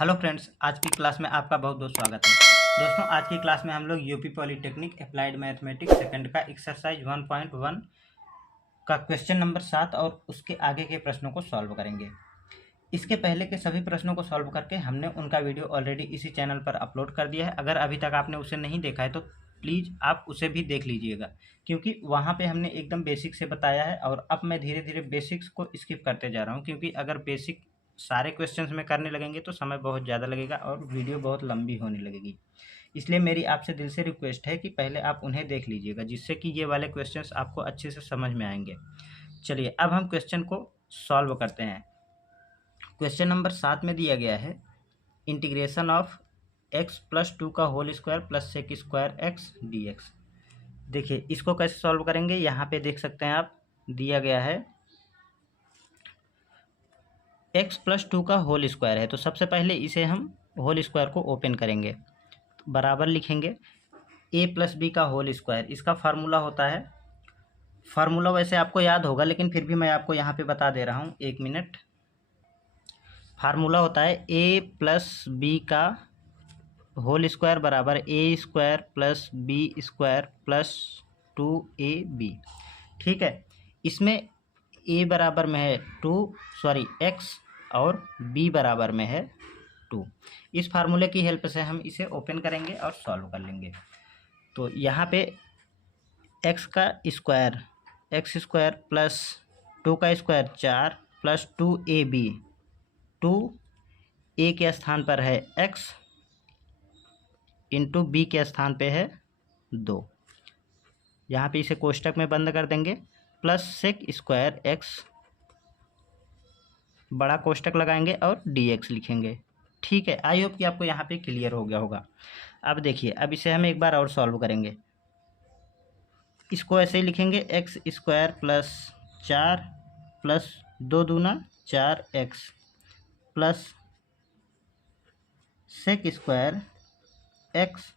Hello friends, आज की class में आपका बहुत बहुत स्वागत है। दोस्तों, आज की क्लास में हम लोग UP polytechnic applied mathematics second का एक्सरसाइज 1.1 का क्वेश्चन नंबर 7 और उसके आगे के प्रश्नों को सॉल्व करेंगे। इसके पहले के सभी प्रश्नों को सॉल्व करके हमने उनका वीडियो ऑलरेडी इसी चैनल पर अपलोड कर दिया है। अगर अभी तक आपने उसे नहीं देखा है तो प्लीज़ आप उसे भी देख लीजिएगा, क्योंकि वहाँ पे हमने एकदम बेसिक से बताया है और अब मैं धीरे धीरे बेसिक्स को स्किप करते जा रहा हूँ, क्योंकि अगर बेसिक सारे क्वेश्चंस में करने लगेंगे तो समय बहुत ज़्यादा लगेगा और वीडियो बहुत लंबी होने लगेगी। इसलिए मेरी आपसे दिल से रिक्वेस्ट है कि पहले आप उन्हें देख लीजिएगा, जिससे कि ये वाले क्वेश्चंस आपको अच्छे से समझ में आएंगे। चलिए अब हम क्वेश्चन को सॉल्व करते हैं। क्वेश्चन नंबर 7 में दिया गया है इंटीग्रेशन ऑफ x प्लस 2 का whole square plus sec square x d x. देखिए इसको कैसे सॉल्व करेंगे, यहाँ पे देख सकते हैं आप, दिया गया है x प्लस 2 का होल स्क्वायर है। तो सबसे पहले इसे हम होल स्क्वायर को ओपन करेंगे, तो बराबर लिखेंगे a प्लस बी का होल स्क्वायर। इसका फार्मूला होता है, फार्मूला वैसे आपको याद होगा लेकिन फिर भी मैं आपको यहाँ पे बता दे रहा हूँ, 1 मिनट। फार्मूला होता है a प्लस बी का होल स्क्वायर बराबर A square plus B square plus 2ab। ठीक है, इसमें a बराबर में है x और b बराबर में है 2। इस फार्मूले की हेल्प से हम इसे ओपन करेंगे और सॉल्व कर लेंगे। तो यहाँ पे x का स्क्वायर, एक्स स्क्वायर प्लस 2 का स्क्वायर 4 प्लस 2ab, 2a के स्थान पर है x इंटू बी के स्थान पे है 2। यहाँ पे इसे कोष्टक में बंद कर देंगे, प्लस सेक स्क्वायर एक्स, बड़ा कोष्टक लगाएंगे और dx लिखेंगे। ठीक है, आई होप कि आपको यहाँ पे क्लियर हो गया होगा। अब देखिए, अब इसे हम एक बार और सॉल्व करेंगे। इसको ऐसे ही लिखेंगे एक्स स्क्वायर प्लस 4 प्लस 2 दूना 4x plus sec square x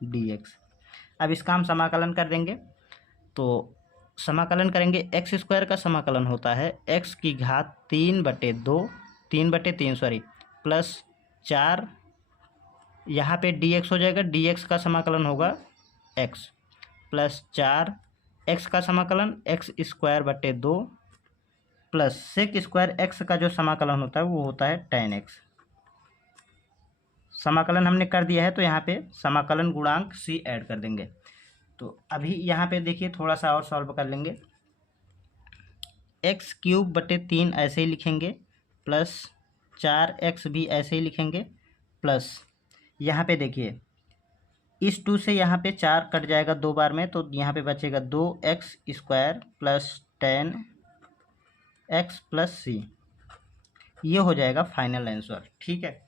dx। अब इसका हम समाकलन कर देंगे। तो समाकलन करेंगे, एक्स स्क्वायर का समाकलन होता है x की घात 3/3 सॉरी प्लस 4, यहाँ पे dx हो जाएगा, dx का समाकलन होगा x प्लस 4, x का समाकलन एक्स स्क्वायर बटे 2 प्लस सेक स्क्वायर x का जो समाकलन होता है वो होता है tan x। समाकलन हमने कर दिया है तो यहाँ पे समाकलन गुणांक c ऐड कर देंगे। तो अभी यहाँ पे देखिए थोड़ा सा और सॉल्व कर लेंगे। एक्स क्यूब बटे 3 ऐसे ही लिखेंगे, प्लस 4x भी ऐसे ही लिखेंगे, प्लस यहाँ पे देखिए इस 2 से यहाँ पे 4 कट जाएगा 2 बार में, तो यहाँ पे बचेगा 2x square plus 10x plus c। ये हो जाएगा फाइनल आंसर। ठीक है,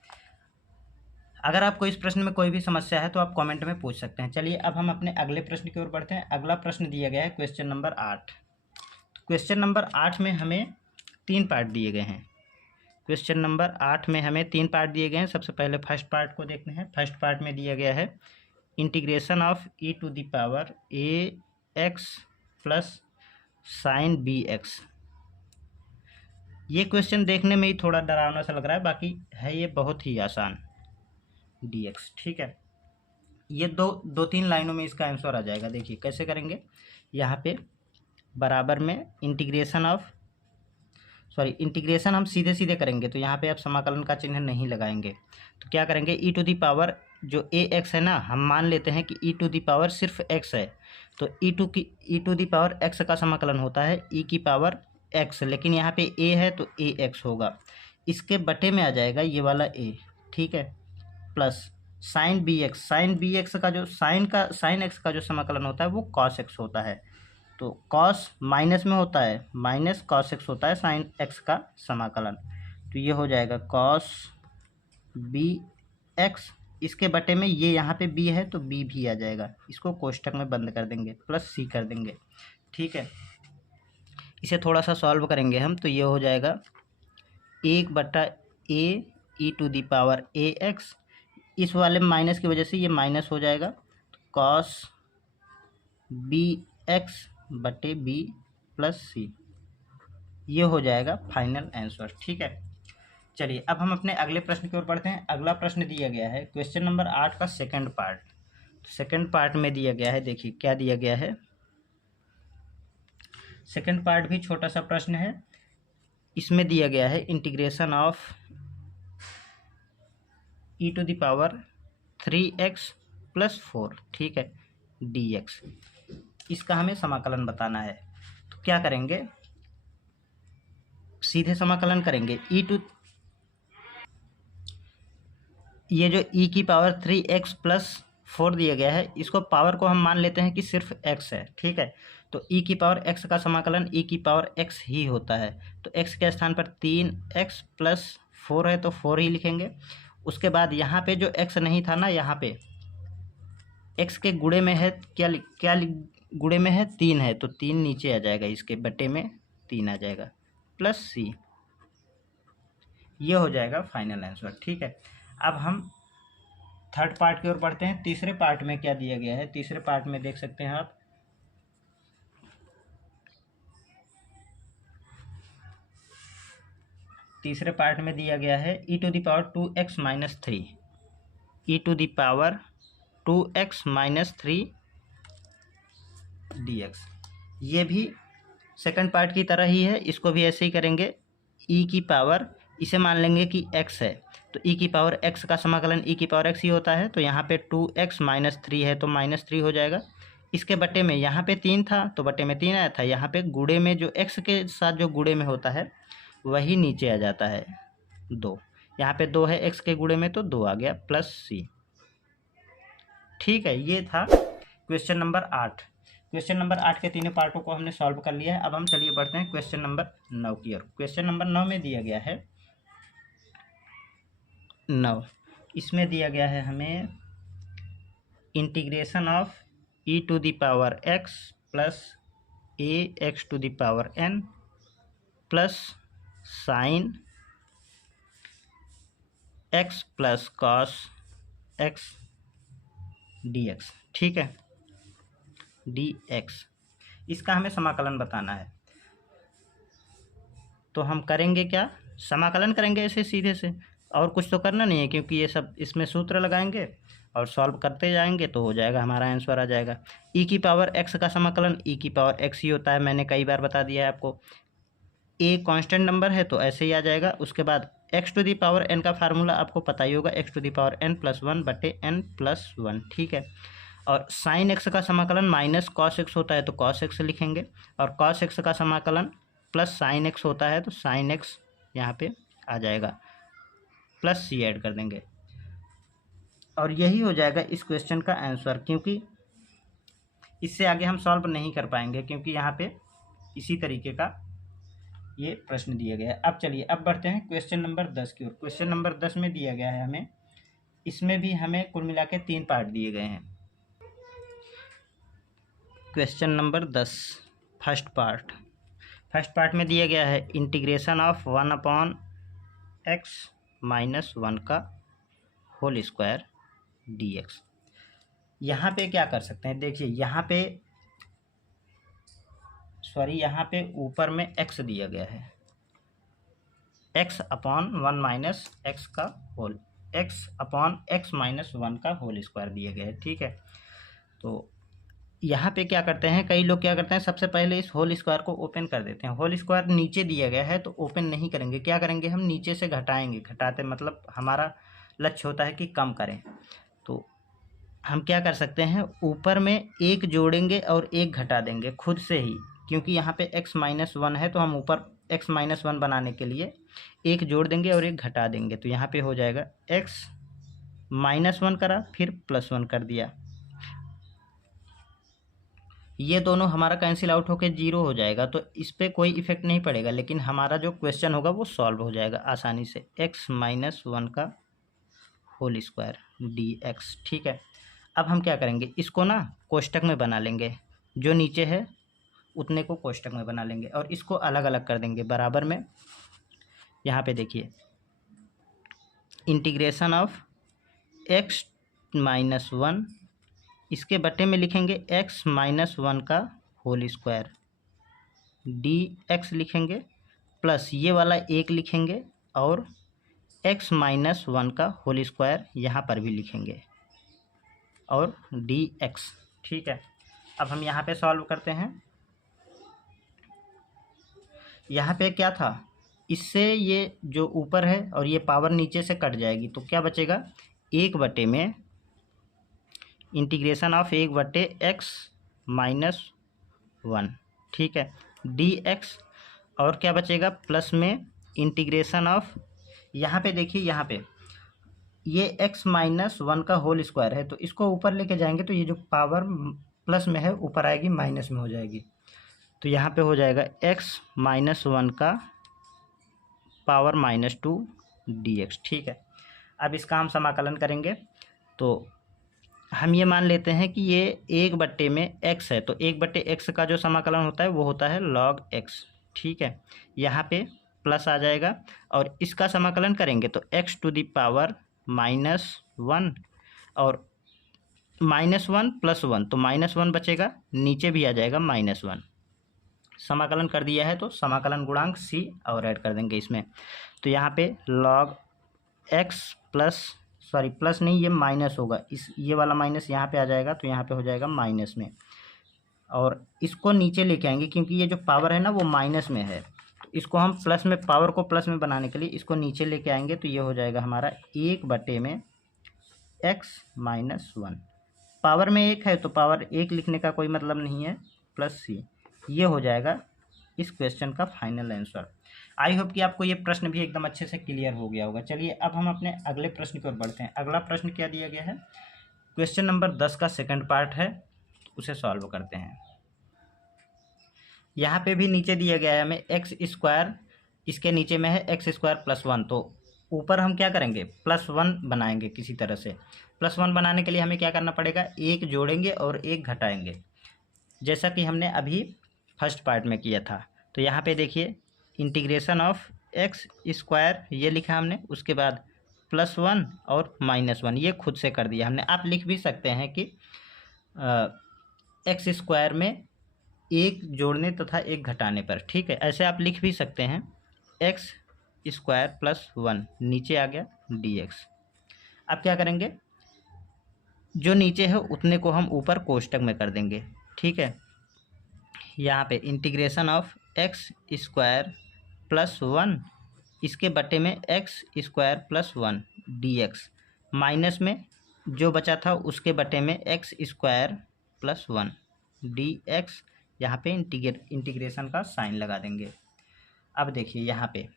अगर आपको इस प्रश्न में कोई भी समस्या है तो आप कमेंट में पूछ सकते हैं। चलिए अब हम अपने अगले प्रश्न की ओर बढ़ते हैं। अगला प्रश्न दिया गया है क्वेश्चन नंबर 8। क्वेश्चन नंबर 8 में हमें 3 पार्ट दिए गए हैं। क्वेश्चन नंबर 8 में हमें 3 पार्ट दिए गए हैं। सबसे पहले फर्स्ट पार्ट को देखते हैं। फर्स्ट पार्ट में दिया गया है integration of e to the power ax plus sine bx। ये क्वेश्चन देखने में ही थोड़ा डरावना सा लग रहा है, बाकी है ये बहुत ही आसान, dx। ठीक है, ये दो तीन लाइनों में इसका आंसर आ जाएगा। देखिए कैसे करेंगे, यहाँ पे बराबर में इंटीग्रेशन हम सीधे सीधे करेंगे, तो यहाँ पे आप समाकलन का चिन्ह नहीं लगाएंगे। तो क्या करेंगे, e टू दी पावर जो ax है ना, हम मान लेते हैं कि e टू दी पावर सिर्फ x है, तो e to the power x का समाकलन होता है e की पावर x, लेकिन यहाँ पे a है तो ax होगा, इसके बटे में आ जाएगा ये वाला a। ठीक है, प्लस साइन बी एक्स का जो साइन एक्स का जो समाकलन होता है वो कॉस एक्स होता है। तो कॉस माइनस में होता है, माइनस कॉस एक्स होता है साइन एक्स का समाकलन। तो ये हो जाएगा कॉस बी एक्स, इसके बटे में ये यहाँ पे b है तो b भी आ जाएगा, इसको कोष्टक में बंद कर देंगे, प्लस c कर देंगे। ठीक है, इसे थोड़ा सा सॉल्व करेंगे हम, तो ये हो जाएगा 1/a e to the power ax, इस वाले माइनस की वजह से ये माइनस हो जाएगा, तो कॉस बी एक्स बटे बी प्लस सी। ये हो जाएगा फाइनल आंसर। ठीक है, चलिए अब हम अपने अगले प्रश्न की ओर बढ़ते हैं। अगला प्रश्न दिया गया है क्वेश्चन नंबर 8 का सेकंड पार्ट। सेकंड पार्ट में दिया गया है, देखिए क्या दिया गया है। सेकंड पार्ट भी छोटा सा प्रश्न है। इसमें दिया गया है integration of e to the power 3x + 4, ठीक है, dx। इसका हमें समाकलन बताना है। तो क्या करेंगे, सीधे समाकलन करेंगे। ये जो e की पावर 3x + 4 दिया गया है, इसको पावर को हम मान लेते हैं कि सिर्फ x है, ठीक है। तो e की पावर x का समाकलन e की पावर x ही होता है। तो x के स्थान पर 3x + 4 है तो 4 ही लिखेंगे। उसके बाद यहाँ पे जो x नहीं था ना, यहाँ पे x के गुणे में है, क्या गुणे में है, 3 है, तो 3 नीचे आ जाएगा, इसके बटे में 3 आ जाएगा, +c। ये हो जाएगा फाइनल आंसर, ठीक है। अब हम थर्ड पार्ट की ओर बढ़ते हैं। तीसरे पार्ट में क्या दिया गया है, तीसरे पार्ट में देख सकते हैं आप। तीसरे पार्ट में दिया गया है e to the power 2x - 3, e to the power 2x - 3 dx। ये भी सेकंड पार्ट की तरह ही है, इसको भी ऐसे ही करेंगे। e की पावर, इसे मान लेंगे कि x है, तो e की पावर x का समाकलन e की पावर x ही होता है। तो यहाँ पे 2x - 3 है तो -3 हो जाएगा। इसके बटे में यहाँ पे 3 था तो बटे में 3 आया था। यहाँ पे गुणे में जो x के साथ जो गुणे में होता है वही नीचे आ जाता है, 2। यहाँ पे 2 है x के गुणे में तो 2 आ गया, +c, ठीक है। ये था क्वेश्चन नंबर 8। क्वेश्चन नंबर 8 के तीनों पार्टों को हमने सॉल्व कर लिया है। अब हम चलिए बढ़ते हैं क्वेश्चन नंबर 9 की ओर। क्वेश्चन नंबर 9 में दिया गया है 9। इसमें दिया गया है हमें integration of e to the power x + ax to the power n plus sine x + cos x dx, ठीक है, dx। इसका हमें समाकलन बताना है। तो हम करेंगे क्या, समाकलन करेंगे ऐसे सीधे से, और कुछ तो करना नहीं है, क्योंकि ये सब इसमें सूत्र लगाएंगे और सॉल्व करते जाएंगे तो हो जाएगा, हमारा आंसर आ जाएगा। e की पावर x का समाकलन e की पावर x ही होता है, मैंने कई बार बता दिया है आपको। a कांस्टेंट नंबर है तो ऐसे ही आ जाएगा। उसके बाद x to the power n का फार्मूला आपको पता ही होगा, x to the power n + 1 बटे n + 1, ठीक है। और साइन x का समाकलन -cos x होता है तो cos x लिखेंगे, और cos x का समाकलन प्लस साइन x होता है तो साइन x यहाँ पे आ जाएगा, +c ऐड कर देंगे, और यही हो जाएगा इस क्वेश्चन का आंसर। क्योंकि इससे आगे हम सॉल्व नहीं कर पाएंगे, क्योंकि यहाँ पे इसी तरीके का ये प्रश्न दिया गया है। अब चलिए अब बढ़ते हैं क्वेश्चन नंबर 10 की ओर। क्वेश्चन नंबर 10 में दिया गया है हमें, इसमें भी हमें कुल मिला के 3 पार्ट दिए गए हैं। क्वेश्चन नंबर 10 फर्स्ट पार्ट में दिया गया है इंटीग्रेशन ऑफ 1/x - 1 का होल स्क्वायर dx। यहाँ पे क्या कर सकते हैं, देखिए यहाँ पे ऊपर में x दिया गया है, x/1 - x का होल, x/x - 1 का होल स्क्वायर दिया गया है, ठीक है। तो यहाँ पे क्या करते हैं, कई लोग क्या करते हैं, सबसे पहले इस होल स्क्वायर को ओपन कर देते हैं। होल स्क्वायर नीचे दिया गया है तो ओपन नहीं करेंगे, क्या करेंगे, हम नीचे से घटाएंगे। घटाते मतलब हमारा लक्ष्य होता है कि कम करें। तो हम क्या कर सकते हैं, ऊपर में 1 जोड़ेंगे और 1 घटा देंगे खुद से ही, क्योंकि यहाँ पे x - 1 है तो हम ऊपर x - 1 बनाने के लिए 1 जोड़ देंगे और 1 घटा देंगे। तो यहाँ पे हो जाएगा x - 1 करा फिर +1 कर दिया, ये दोनों हमारा कैंसिल आउट होकर 0 हो जाएगा, तो इस पर कोई इफेक्ट नहीं पड़ेगा, लेकिन हमारा जो क्वेश्चन होगा वो सॉल्व हो जाएगा आसानी से। x - 1 का होल स्क्वायर dx, ठीक है। अब हम क्या करेंगे, इसको ना कोष्टक में बना लेंगे, जो नीचे है उतने को कोष्टक में बना लेंगे और इसको अलग अलग कर देंगे बराबर में। यहाँ पे देखिए इंटीग्रेशन ऑफ x - 1, इसके बटे में लिखेंगे x - 1 का होल स्क्वायर dx लिखेंगे, प्लस ये वाला 1 लिखेंगे और x माइनस 1 का होल स्क्वायर यहाँ पर भी लिखेंगे और dx। ठीक है, अब हम यहाँ पे सॉल्व करते हैं। यहाँ पे क्या था, इससे ये जो ऊपर है और ये पावर नीचे से कट जाएगी, तो क्या बचेगा, 1 में इंटीग्रेशन ऑफ 1/x माइनस 1। ठीक है, dx। और क्या बचेगा, प्लस में इंटीग्रेशन ऑफ, यहाँ पे देखिए, यहाँ पे ये x माइनस 1 का होल स्क्वायर है, तो इसको ऊपर लेके जाएंगे तो ये जो पावर प्लस में है ऊपर आएगी, माइनस में हो जाएगी। तो यहाँ पे हो जाएगा x माइनस 1 का पावर -2 dx। ठीक है, अब इसका हम समाकलन करेंगे। तो हम ये मान लेते हैं कि ये 1 में x है, तो 1/x का जो समाकलन होता है वो होता है log x। ठीक है, यहाँ पे प्लस आ जाएगा और इसका समाकलन करेंगे तो x टू द पावर -1 और -1 + 1, तो -1 बचेगा, नीचे भी आ जाएगा -1। समाकलन कर दिया है तो समाकलन गुणांक c और ऐड कर देंगे इसमें। तो यहाँ पे log x प्लस नहीं, ये माइनस होगा, इस ये वाला माइनस यहाँ पे आ जाएगा, तो यहाँ पे हो जाएगा माइनस में, और इसको नीचे लेके आएंगे क्योंकि ये जो पावर है ना वो माइनस में है, तो इसको हम प्लस में, पावर को प्लस में बनाने के लिए इसको नीचे लेके आएंगे, तो ये हो जाएगा हमारा 1 में x माइनस 1। पावर में 1 है तो पावर 1 लिखने का कोई मतलब नहीं है, प्लस c। ये हो जाएगा इस क्वेश्चन का फाइनल आंसर। आई होप कि आपको ये प्रश्न भी एकदम अच्छे से क्लियर हो गया होगा। चलिए अब हम अपने अगले प्रश्न की ओर बढ़ते हैं। अगला प्रश्न क्या दिया गया है, क्वेश्चन नंबर 10 का सेकंड पार्ट है, उसे सॉल्व करते हैं। यहाँ पे भी नीचे दिया गया है हमें x², इसके नीचे में है x² + 1, तो ऊपर हम क्या करेंगे, +1 बनाएंगे किसी तरह से। +1 बनाने के लिए हमें क्या करना पड़ेगा, 1 जोड़ेंगे और 1 घटाएंगे, जैसा कि हमने अभी फर्स्ट पार्ट में किया था। तो यहाँ पे देखिए, इंटीग्रेशन ऑफ x² ये लिखा हमने, उसके बाद +1 और -1 ये खुद से कर दिया हमने। आप लिख भी सकते हैं कि x² में 1 जोड़ने तथा 1 घटाने पर। ठीक है, ऐसे आप लिख भी सकते हैं, x² + 1 नीचे आ गया dx। अब क्या करेंगे, जो नीचे है उतने को हम ऊपर कोष्टक में कर देंगे। ठीक है, यहाँ पे इंटीग्रेशन ऑफ x² + 1, इसके बटे में x² + 1 dx, माइनस में जो बचा था उसके बटे में x² + 1 dx। यहाँ पे इंटीग्रेशन का साइन लगा देंगे। अब देखिए यहाँ पे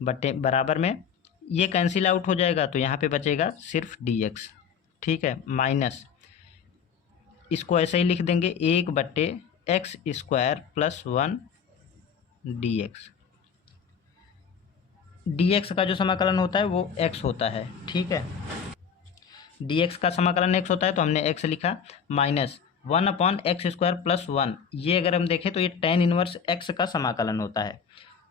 बटे बराबर में ये कैंसिल आउट हो जाएगा, तो यहाँ पे बचेगा सिर्फ dx। ठीक है, माइनस इसको ऐसे ही लिख देंगे, 1/x² + 1 dx। dx का जो समाकलन होता है वो x होता है। ठीक है, dx का समाकलन x होता है, तो हमने x लिखा, माइनस 1/x² + 1, ये अगर हम देखें तो ये tan इनवर्स x का समाकलन होता है,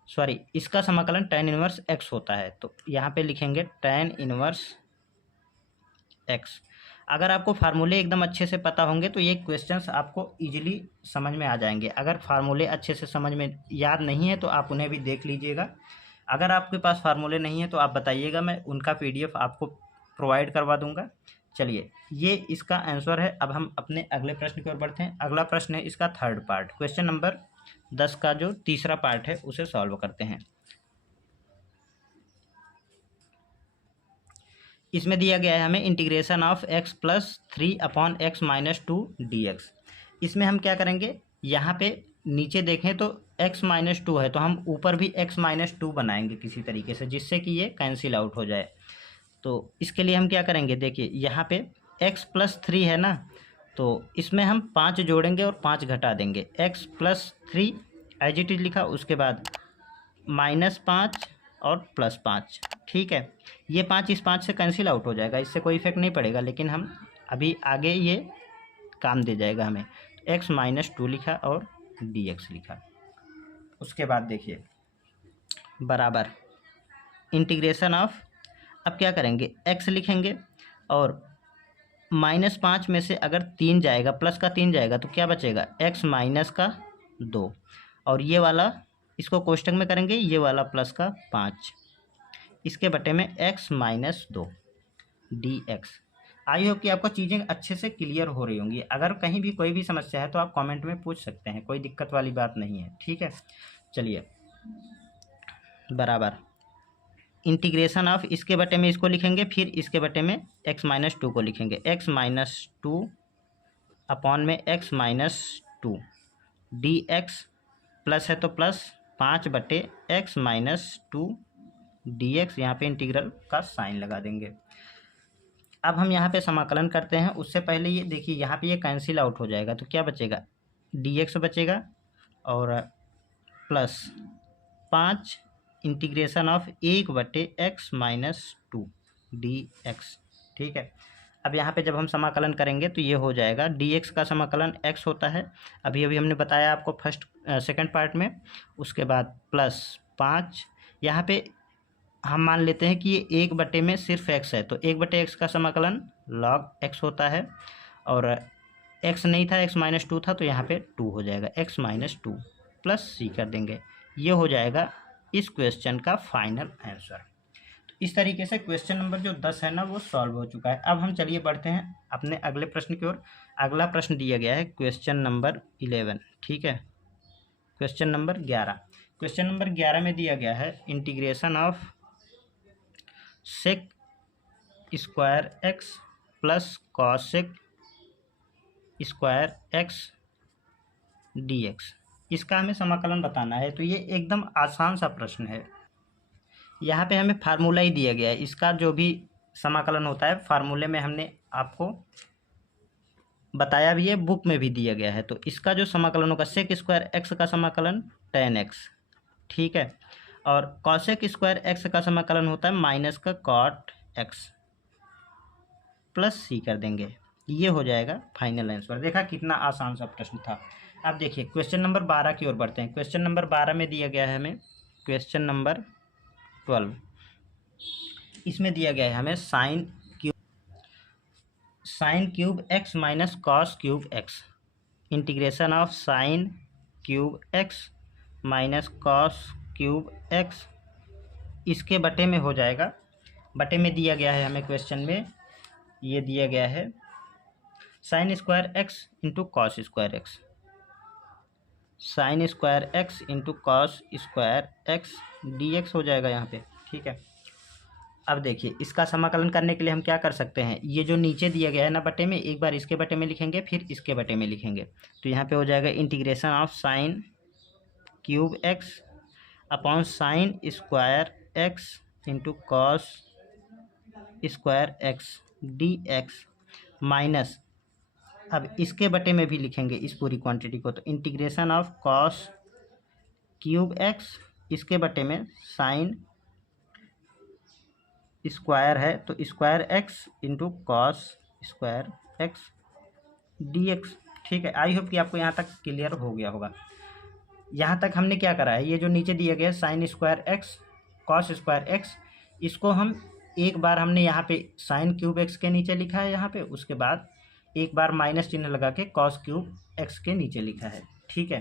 सॉरी इसका समाकलन tan इनवर्स x होता है, तो यहाँ पे लिखेंगे tan इनवर्स x। अगर आपको फार्मूले एकदम अच्छे से पता होंगे तो ये क्वेश्चंस आपको इजीली समझ में आ जाएंगे। अगर फार्मूले अच्छे से समझ में याद नहीं है तो आप उन्हें भी देख लीजिएगा। अगर आपके पास फार्मूले नहीं है तो आप बताइएगा, मैं उनका PDF आपको प्रोवाइड करवा दूंगा। चलिए, ये इसका आंसर है। अब हम अपने अगले प्रश्न की ओर बढ़ते हैं। अगला प्रश्न है इसका थर्ड पार्ट, क्वेश्चन नंबर 10 का जो तीसरा पार्ट है उसे सॉल्व करते हैं। इसमें दिया गया है हमें integration of x + 3/x - 2 dx। इसमें हम क्या करेंगे, यहाँ पे नीचे देखें तो x - 2 है, तो हम ऊपर भी x - 2 बनाएंगे किसी तरीके से, जिससे कि ये कैंसिल आउट हो जाए। तो इसके लिए हम क्या करेंगे, देखिए यहाँ पे x + 3 है ना, तो इसमें हम 5 जोड़ेंगे और 5 घटा देंगे। x + 3 एज इट इज लिखा, उसके बाद -5 और +5। ठीक है, ये 5 इस 5 से कैंसिल आउट हो जाएगा, इससे कोई इफेक्ट नहीं पड़ेगा, लेकिन हम अभी आगे ये काम दे जाएगा हमें। x - 2 लिखा और dx लिखा। उसके बाद देखिए बराबर इंटीग्रेशन ऑफ, अब क्या करेंगे, x लिखेंगे और -5 में से अगर 3 जाएगा, प्लस का 3 जाएगा तो क्या बचेगा, x - 2, और ये वाला इसको कोष्टक में करेंगे, ये वाला +5। इसके बटे में x minus 2 dx। I hope कि आपको चीज़ें अच्छे से क्लियर हो रही होंगी। अगर कहीं भी कोई भी समस्या है तो आप कमेंट में पूछ सकते हैं, कोई दिक्कत वाली बात नहीं है। ठीक है, चलिए बराबर इंटीग्रेशन ऑफ इसके बटे में इसको लिखेंगे, फिर इसके बटे में x माइनस 2 को लिखेंगे। x माइनस 2 अपॉन में x माइनस 2 dx प्लस है तो प्लस 5 बटे x माइनस 2 dx। यहाँ पे इंटीग्रल का साइन लगा देंगे। अब हम यहाँ पे समाकलन करते हैं। उससे पहले ये देखिए, यहाँ पे ये कैंसिल आउट हो जाएगा तो क्या बचेगा, dx बचेगा और प्लस 5 इंटीग्रेशन ऑफ 1 बटे x माइनस 2 dx। ठीक है, अब यहाँ पे जब हम समाकलन करेंगे तो ये हो जाएगा, dx का समाकलन x होता है, अभी अभी हमने बताया आपको सेकंड पार्ट में। उसके बाद प्लस 5, यहाँ पे हम मान लेते हैं कि ये 1 बटे में सिर्फ x है, तो 1 बटे x का समाकलन log x होता है, और x नहीं था, x माइनस 2 था, तो यहाँ पे 2 हो जाएगा, x माइनस 2 प्लस c कर देंगे। ये हो जाएगा इस क्वेश्चन का फाइनल आंसर। तो इस तरीके से क्वेश्चन नंबर जो 10 है ना वो सॉल्व हो चुका है। अब हम चलिए बढ़ते हैं अपने अगले प्रश्न की ओर। अगला प्रश्न दिया गया है क्वेश्चन नंबर 11। ठीक है, क्वेश्चन नंबर 11। क्वेश्चन नंबर 11 में दिया गया है integration of sec square x plus cosec square x dx। इसका हमें समाकलन बताना है। तो ये एकदम आसान सा प्रश्न है। यहाँ पे हमें फार्मूला ही दिया गया है। इसका जो भी समाकलन होता है फार्मूले में हमने आपको बताया भी है, बुक में भी दिया गया है। तो इसका जो समाकलन होगा सेक स्क्वायर एक्स का समाकलन tan x। ठीक है, और कॉसेक स्क्वायर एक्स का समाकलन होता है माइनस का कॉट एक्स प्लस सी कर देंगे। ये हो जाएगा फाइनल आंसर। देखा कितना आसान सा प्रश्न था। अब देखिए क्वेश्चन नंबर 12 की ओर बढ़ते हैं। क्वेश्चन नंबर 12 में दिया गया है हमें क्वेश्चन नंबर 12। इसमें दिया गया है हमें sine cube x minus cos cube x. Integration of sine cube x minus cos cube x इसके बटे में हो जाएगा। बटे में दिया गया है हमें क्वेश्चन में, ये दिया गया है sine square x into cos square x, sine square x into cos square x dx हो जाएगा यहाँ पे। ठीक है, अब देखिए इसका समाकलन करने के लिए हम क्या कर सकते हैं, ये जो नीचे दिया गया है ना बटे में, एक बार इसके बटे में लिखेंगे फिर इसके बटे में लिखेंगे। तो यहाँ पे हो जाएगा integration of sine cube x upon sine square x into cos square x dx minus, अब इसके बटे में भी लिखेंगे इस पूरी क्वांटिटी को। तो integration of cos cube x इसके बटे में साइन स्क्वायर है तो square x into cos square x dx। ठीक है, आई होप कि आपको यहाँ तक क्लियर हो गया होगा। यहाँ तक हमने क्या करा है, ये जो नीचे दिया गया है sine square x cos square x, इसको हम एक बार हमने यहाँ पे साइन क्यूब एक्स के नीचे लिखा है यहाँ पे, उसके बाद एक बार माइनस चिन्ह लगा के कॉस क्यूब एक्स के नीचे लिखा है। ठीक है,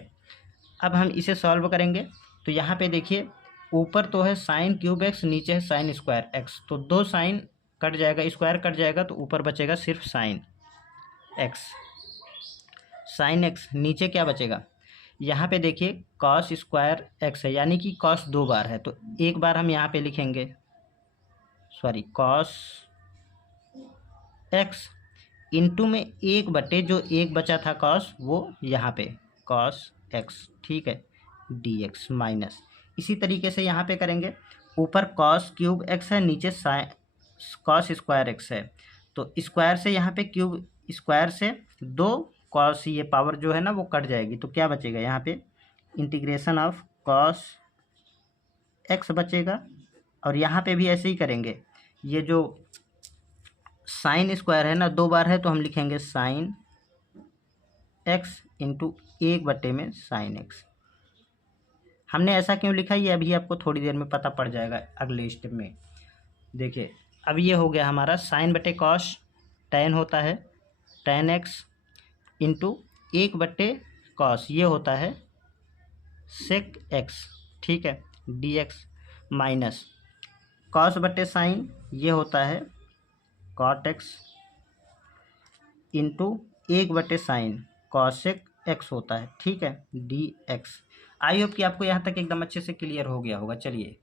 अब हम इसे सॉल्व करेंगे। तो यहाँ पे देखिए ऊपर तो है साइन क्यूब एक्स, नीचे है साइन स्क्वायर एक्स, तो 2 साइन कट जाएगा, स्क्वायर कट जाएगा, तो ऊपर बचेगा सिर्फ साइन एक्स। साइन एक्स नीचे क्या बचेगा, यहाँ पे देखिए कॉस स्क्वायर एक्स है, यानी कि कॉस 2 बार है, तो एक बार हम यहाँ पे लिखेंगे कॉस एक्स इंटू में 1 बटे जो 1 बचा था कॉस, वो यहाँ पे कॉस एक्स। ठीक है, dx माइनस, इसी तरीके से यहाँ पे करेंगे। ऊपर कॉस क्यूब एक्स है, नीचे कॉस स्क्वायर एक्स है, तो स्क्वायर से यहाँ पे क्यूब स्क्वायर से 2 कॉस, ये पावर जो है ना वो कट जाएगी, तो क्या बचेगा यहाँ पे इंटीग्रेशन ऑफ कॉस एक्स बचेगा। और यहाँ पे भी ऐसे ही करेंगे, ये जो साइन स्क्वायर है ना 2 बार है, तो हम लिखेंगे साइन एक्स इंटू 1 बटे में साइन एक्स। हमने ऐसा क्यों लिखा ये अभी आपको थोड़ी देर में पता पड़ जाएगा अगले स्टेप में। देखिए अब ये हो गया हमारा साइन बटे कॉस, tan होता है tan एक्स इंटू 1 बटे कॉस, ये होता है सेक एक्स। ठीक है, dx माइनस कॉस बटे साइन ये होता है cot x into 1/sin cosec x होता है, ठीक है, डी एक्स। आई होप कि आपको यहाँ तक एकदम अच्छे से क्लियर हो गया होगा। चलिए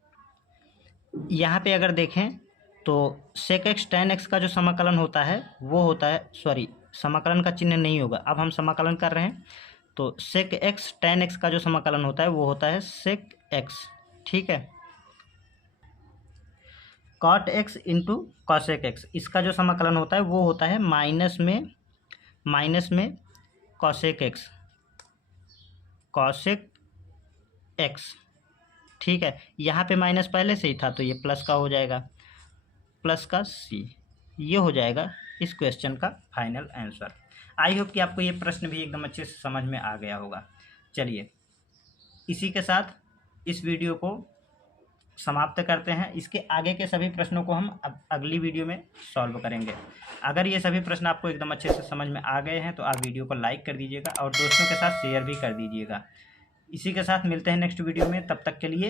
यहाँ पे अगर देखें तो सेक एक्स टेन एक्स का जो समाकलन होता है वो होता है, सॉरी समाकलन का चिन्ह नहीं होगा, अब हम समाकलन कर रहे हैं। तो सेक एक्स टेन एक्स का जो समाकलन होता है वो होता है सेक एक्स, ठीक है। Cot x into cosec x, इसका जो समाकलन होता है वो होता है माइनस में कॉसेक एक्स, कॉसेक एक्स, ठीक है। यहाँ पे माइनस पहले से ही था तो ये प्लस का हो जाएगा, प्लस का सी, ये हो जाएगा इस क्वेश्चन का फाइनल आंसर। आई होप कि आपको ये प्रश्न भी एकदम अच्छे से समझ में आ गया होगा। चलिए इसी के साथ इस वीडियो को समाप्त करते हैं। इसके आगे के सभी प्रश्नों को हम अगली वीडियो में सॉल्व करेंगे। अगर ये सभी प्रश्न आपको एकदम अच्छे से समझ में आ गए हैं तो आप वीडियो को लाइक कर दीजिएगा और दोस्तों के साथ शेयर भी कर दीजिएगा। इसी के साथ मिलते हैं नेक्स्ट वीडियो में, तब तक के लिए